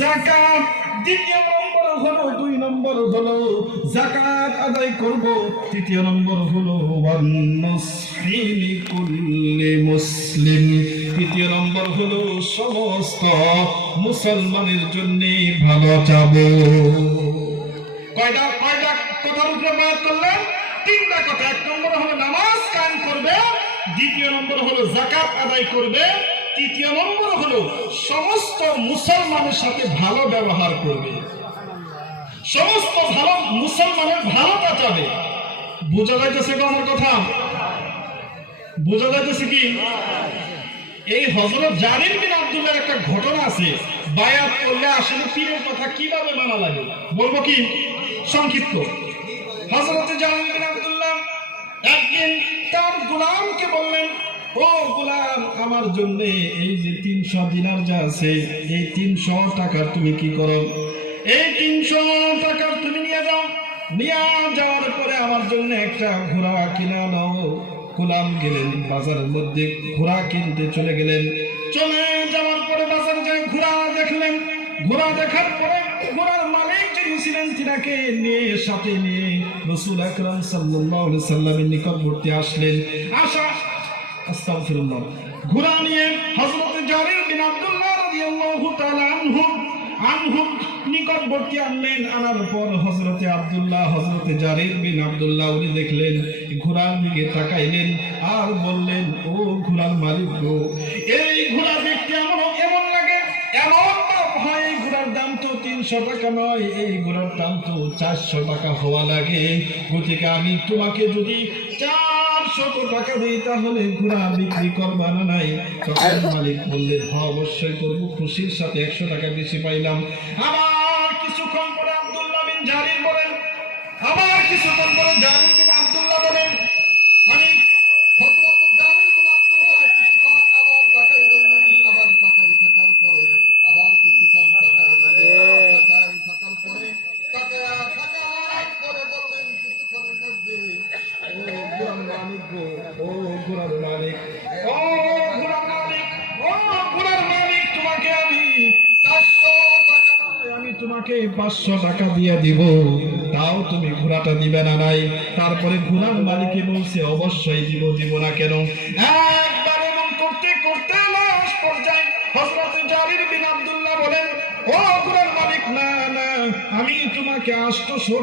যাকাত। দ্বিতীয় নম্বর হলো, 2 নম্বর হলো যাকাত আদায় করব। তৃতীয় নম্বর হলো ওয়ান্নাসহি লিকুল্লি মুসলিম। তৃতীয় নম্বর হলো সমস্ত মুসলমানের জন্য ভালো চাবো। কয়টা কথার উপরে বায়াত করলেন? 3টা কথা। 1 নম্বর হলো নামাজ কায়েম করবে, দ্বিতীয় নম্বর হলো যাকাত আদায় করবে, তৃতীয় নম্বর হলো সমস্ত মুসলমানের সাথে ভালো ব্যবহার করবে, সমস্ত ভালো মুসলমানের ভালোটা চাবে। বোঝা যাইতেছে কি আমার কথা? বোঝা যাইতেছে কি? এই হযরত জারির বিন আব্দুল্লাহর একটা ঘটনা আছে। বায়াত করলে আসলে পীরের কথা কিভাবে মানা লাগে বলবো কি সংক্ষিপ্ত। হযরত জারির বিন আব্দুল্লাহ একদিন তার গোলামকে বললেন, ও গোলাম, আমার জন্য এই যে 300 দিনার যা আছে, এই 300 টাকা তুমি কি করো? এই 300 টাকা তুমি নিয়ে যাও, নিয়ে যাওয়ার পরে আমার জন্য একটা ঘোড়া কিনে নাও। গোলাম গেলেন বাজারের মধ্যে, ঘোড়া কিনতে চলে গেলেন। চলে যাওয়ার পরে বাজারে যায় ঘোড়া দেখলেন। ঘোড়া দেখার পরে ঘোড়ার মালিক যিনি ছিলেন তিনাকে নিয়ে সাথে নিয়ে রাসূল আকরাম সাল্লাল্লাহু আলাইহি সাল্লামের নিকটবর্তী আসলেন। আস্তাগফিরুল্লাহ। ঘোড়া নিয়ে হযরত জারির বিন আব্দুল্লাহ রাদিয়াল্লাহু তাআলা আনহু নিকটবর্তী আনলেন। আনার পর হযরতে জারির বিন আব্দুল্লাহ উনি দেখলেন, ঘোড়ার দিকে তাকাইলেন আর বললেন, ও ঘোড়ার মালিক গো, এই ঘোড়া দেখতে এমন লাগে, এমন হয় এই ঘোড়ার দাম তো 300 টাকা নয়, এই ঘোড়ার দাম তো 400 টাকা হওয়া লাগে। গতিকে আমি তোমাকে যদি 400 টাকা দিই তাহলে ঘোড়া বিক্রি করবা না? নাই? তখন মালিক বললেন, হ্যাঁ অবশ্যই করবো, খুশির সাথে 100 টাকা বেশি পাইলাম। আবার কিছুক্ষণ পরে আব্দুল্লাহ বিন জারির বলেন, আমি হযরত জারির বিন আব্দুল্লাহ কিছুক্ষণ আবার তাকাই রইলেন। আবার তাকাই থাকার পরে আবার কিছুক্ষণ তাকাই রইলেন। থাকার পরে তাকাই করে বললেন কিছুক্ষণের মধ্যে, ও ঘোড়ার মালিক গো, ও ঘোড়ার মালিক, ও ঘোড়ার মালিক, ও ঘোড়ার মালিক, তোমাকে আমি 400 টাকা নয়, আমি তোমাকে 500 টাকা দিয়ে দিব, তাও তুমি ঘোড়াটা দিবে না? নাই? তারপরে ঘোড়ার মালিককে বলছে, অবশ্যই দিব না কেন? একবার এমন করতে করতে লাস্ট পর্যায়ে হযরত জারির বিন আব্দুল্লাহ বলেন, ও ঘোড়ার মালিক, না, আমি তোমাকে 800